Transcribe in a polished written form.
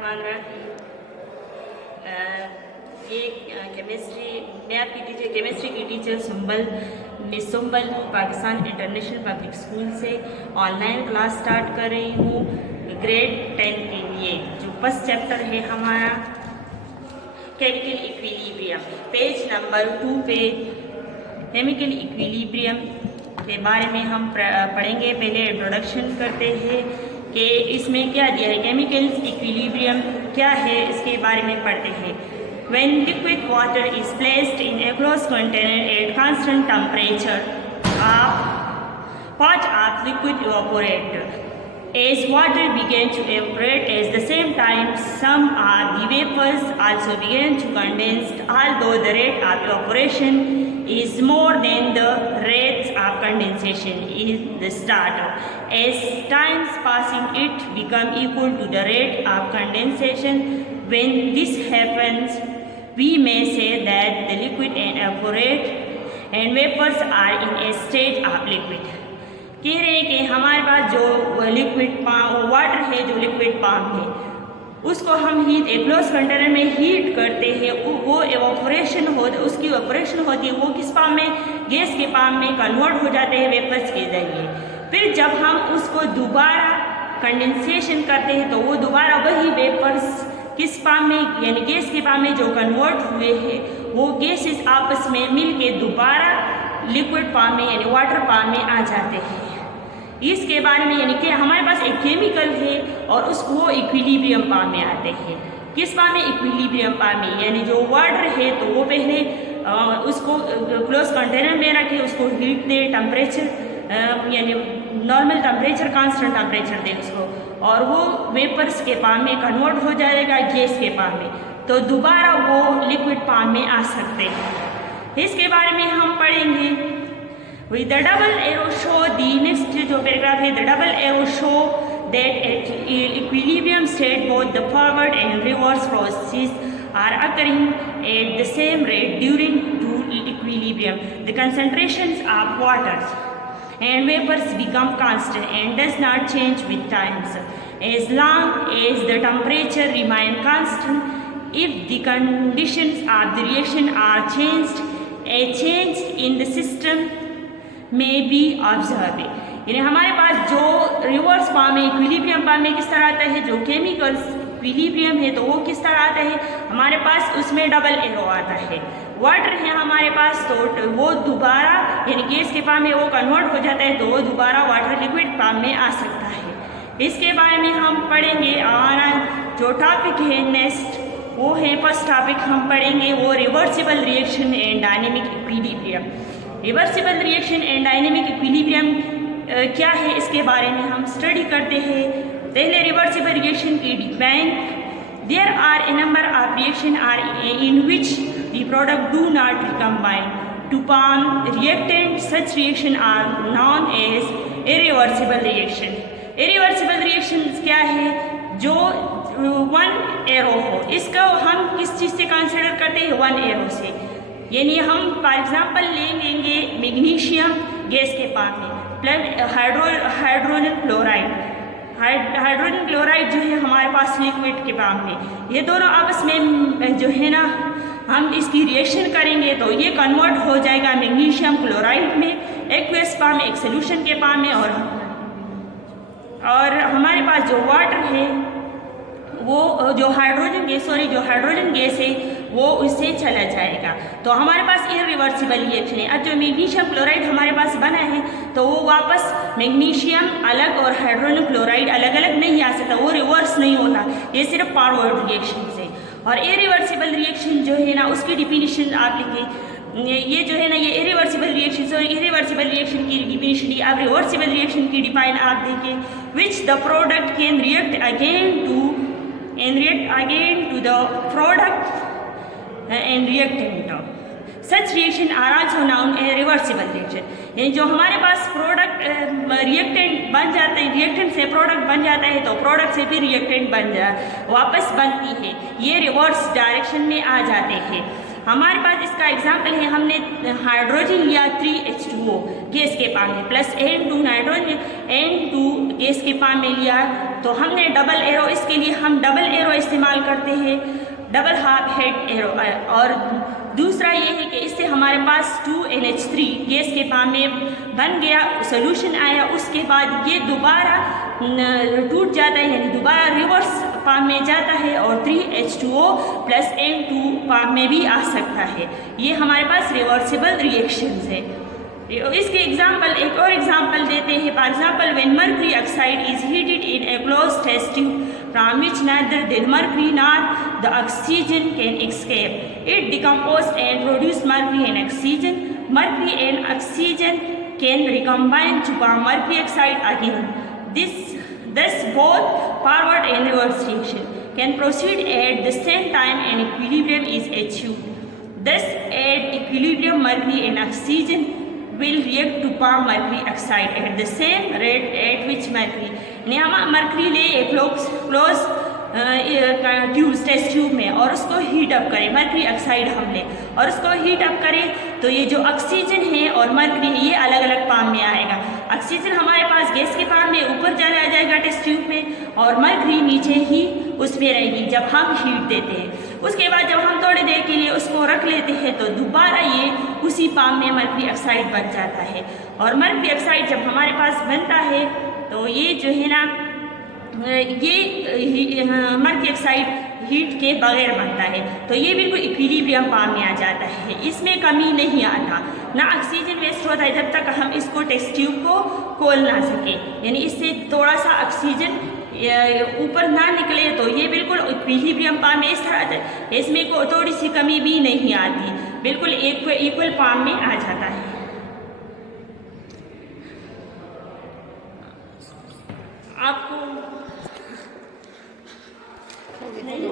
बिस्मिल्लाहिर्रहमानिर्रहीम। ये केमिस्ट्री, मैं आपकी टीचर केमिस्ट्री की टीचर मिस सुंबल हूँ, पाकिस्तान इंटरनेशनल पब्लिक स्कूल से ऑनलाइन क्लास स्टार्ट कर रही हूँ ग्रेड 10 के लिए। जो फर्स्ट चैप्टर है हमारा केमिकल इक्विलिब्रियम, पेज नंबर 2 पे केमिकल इक्विलिब्रियम के बारे में हम पढ़ेंगे। पहले इंट्रोडक्शन करते हैं कि इसमें क्या दिया है, केमिकल इक्विलिब्रियम क्या है, इसके बारे में पढ़ते हैं। When liquid water is placed in a closed container at constant temperature, part of liquid evaporate. As water began to evaporate, at the same time, some of the vapors also began to condense, although the rate of evaporation is more than the rate of condensation in the start. As time passing, it becomes equal to the rate of condensation. When this happens, we may say that the liquid evaporate and vapors are in a state of liquid. कह रहे हैं कि हमारे पास जो liquid water है, जो liquid palm है, उसको हम एक क्लोज कंटेनर में हीट करते हैं, वो एवापोरेशन उसकी एवापोरेशन होती है, वो किस पाम में, गैस के पाम में कन्वर्ट हो जाते हैं वेपर्स के जरिए। फिर जब हम उसको दोबारा कंडेंसेशन करते हैं तो वो दोबारा वही वेपर्स किस पाम में, यानी गैस के पाम में जो कन्वर्ट हुए हैं, वो गैसेस आपस में मिल के दोबारा लिक्विड पाम में यानी वाटर पाम में आ जाते हैं। इसके बारे में यानी कि हमारे पास एक केमिकल है और वो इक्विलिब्रियम पाम में आते हैं। किस पाम में, इक्विलिब्रियम पाम में, यानी जो वाटर है तो वो पहले उसको क्लोज कंटेनर में रखे, उसको हीट दे, टेम्परेचर यानी नॉर्मल टेम्परेचर, कांस्टेंट टेम्परेचर दे उसको, और वो वेपर्स के पाम में कन्वर्ट हो जाएगा गैस के पाम में, तो दोबारा वो लिक्विड पाम में आ सकते हैं। इसके बारे में हम पढ़ेंगे। With the double arrow show, the next जो पैराग्राफ है, the double arrow show that at equilibrium state both the forward and reverse processes are occurring at the same rate during equilibrium. The concentrations of waters and vapors become constant and does not change with times as long as the temperature remain constant. If the conditions of the reaction are changed, a change in the system में B observe. यानी हमारे पास जो reverse palm है, equilibrium palm में किस तरह आता है, जो केमिकल इक्विलिब्रियम है तो वो किस तरह आता है, हमारे पास उसमें डबल एरो आता है। वाटर है हमारे पास तो वो दोबारा यानी गैस के पाम में वो कन्वर्ट हो जाता है, तो वो दोबारा वाटर लिक्विड पाम में आ सकता है। इसके बारे में हम पढ़ेंगे। हमारा जो टॉपिक है नेक्स्ट, वो है फर्स्ट टॉपिक हम पढ़ेंगे, वो reversible reaction and dynamic equilibrium. Reversible reaction and dynamic equilibrium क्या है, इसके बारे में हम स्टडी करते हैं। पहले रिवर्सिबल रिएक्शन की define, there are a number of reaction are in which the product do not combine to form reactant, such reaction are known as irreversible reaction. Irreversible reaction क्या है, जो वन एरो हो, इसका हम किस चीज़ से consider करते हैं, वन एरो से। यानी हम फॉर एग्जांपल लेंगे मैग्नीशियम गैस के पाम में plus hydrogen chloride. Hydrogen chloride जो है हमारे पास लिक्विड के पाम में, ये दोनों आपस में जो है ना, हम इसकी रिएक्शन करेंगे तो ये कन्वर्ट हो जाएगा मैग्नीशियम क्लोराइड में, एक्वस पाम में, एक सोल्यूशन के पाम में, और हमारे पास जो वाटर है वो जो हाइड्रोजन गैस है वो उससे चला जाएगा, तो हमारे पास इरिवर्सिबल रिएक्शन है। अब जो मैग्नीशियम क्लोराइड हमारे पास बना है तो वो वापस मैग्नीशियम अलग और हाइड्रोजन क्लोराइड अलग अलग नहीं आ सकता, वो रिवर्स नहीं होता, ये सिर्फ फॉरवर्ड रिएक्शन से। और इरिवर्सिबल रिएक्शन जो है ना, उसकी डिफिनीशन आप लिखिए, ये जो है ना, ये इरिवर्सिबल रिएक्शन की डिफिनीशन, अब रिवर्सिबल रिएक्शन की डिफाइन आप देखिए, विच the product can react again to the product and reactant. Such reaction are also known as reversible reaction. यानी जो हमारे पास प्रोडक्ट रिएक्टेंट बन जाते हैं, रिएक्टेंट से प्रोडक्ट बन जाता है तो प्रोडक्ट से भी रिएक्टेंट वापस बनती है, ये रिवर्स डायरेक्शन में आ जाते हैं। हमारे पास इसका एग्जाम्पल है, हमने हाइड्रोजन लिया 3H2O गैस के पाम में, plus N2 nitrogen, N2 gas के पाम में लिया तो हमने डबल एरो, इसके लिए हम डबल एरो इस्तेमाल करते हैं, डबल हाफ हेड एरो। और दूसरा ये है कि इससे हमारे पास 2NH3 गैस के फॉर्म में बन गया, सोल्यूशन आया। उसके बाद ये दोबारा टूट जाता है, यानी दोबारा रिवर्स फॉर्म में जाता है और 3H2O + N2 फॉर्म में भी आ सकता है। ये हमारे पास रिवर्सिबल रिएक्शंस है। इसके एग्जाम्पल, एक और एग्जाम्पल देते हैं। For example, when mercury oxide is heated in a closed test tube from which neither the mercury nor the oxygen can escape, it decomposes and produces mercury and oxygen. Mercury and oxygen can recombine to form mercury oxide again. Thus both forward and reverse reaction can proceed at the same time and equilibrium is achieved. Thus at equilibrium mercury and oxygen will react to form mercury oxide at the same rate at which mercury, यानी हम mercury ले एक close tube, test tube में, और उसको heat up करें, mercury oxide हम लें और उसको हीट अप करें, तो ये जो ऑक्सीजन है और मर्करी है ये अलग अलग फॉर्म में आएगा। ऑक्सीजन हमारे पास गैस के फॉर्म में ऊपर चला जाएगा टेस्ट ट्यूब में, और मर्करी नीचे ही उसमें रहेगी जब हम हीट देते हैं। उसके बाद जब हम थोड़ी देर के लिए उसको रख लेते हैं तो दोबारा ये उसी फॉर्म में मर्करी ऑक्साइड बन जाता है। और मर्करी ऑक्साइड जब हमारे पास बनता है तो ये जो है ना, ये मर्करी ऑक्साइड हीट के बगैर बनता है, तो ये बिल्कुल इक्विलिब्रियम फॉर्म में आ जाता है, इसमें कमी नहीं आता, ना ऑक्सीजन वेस्ट होता है जब तक हम इसको टेस्ट ट्यूब को खोल ना सके, यानी इससे थोड़ा सा ऑक्सीजन ऊपर ना निकले, तो ये बिल्कुल इक्विलिब्रियम फॉर्म में इस तरह, इसमें को थोड़ी सी कमी भी नहीं आती, बिल्कुल इक्वल फॉर्म में आ जाता है। आपको नहीं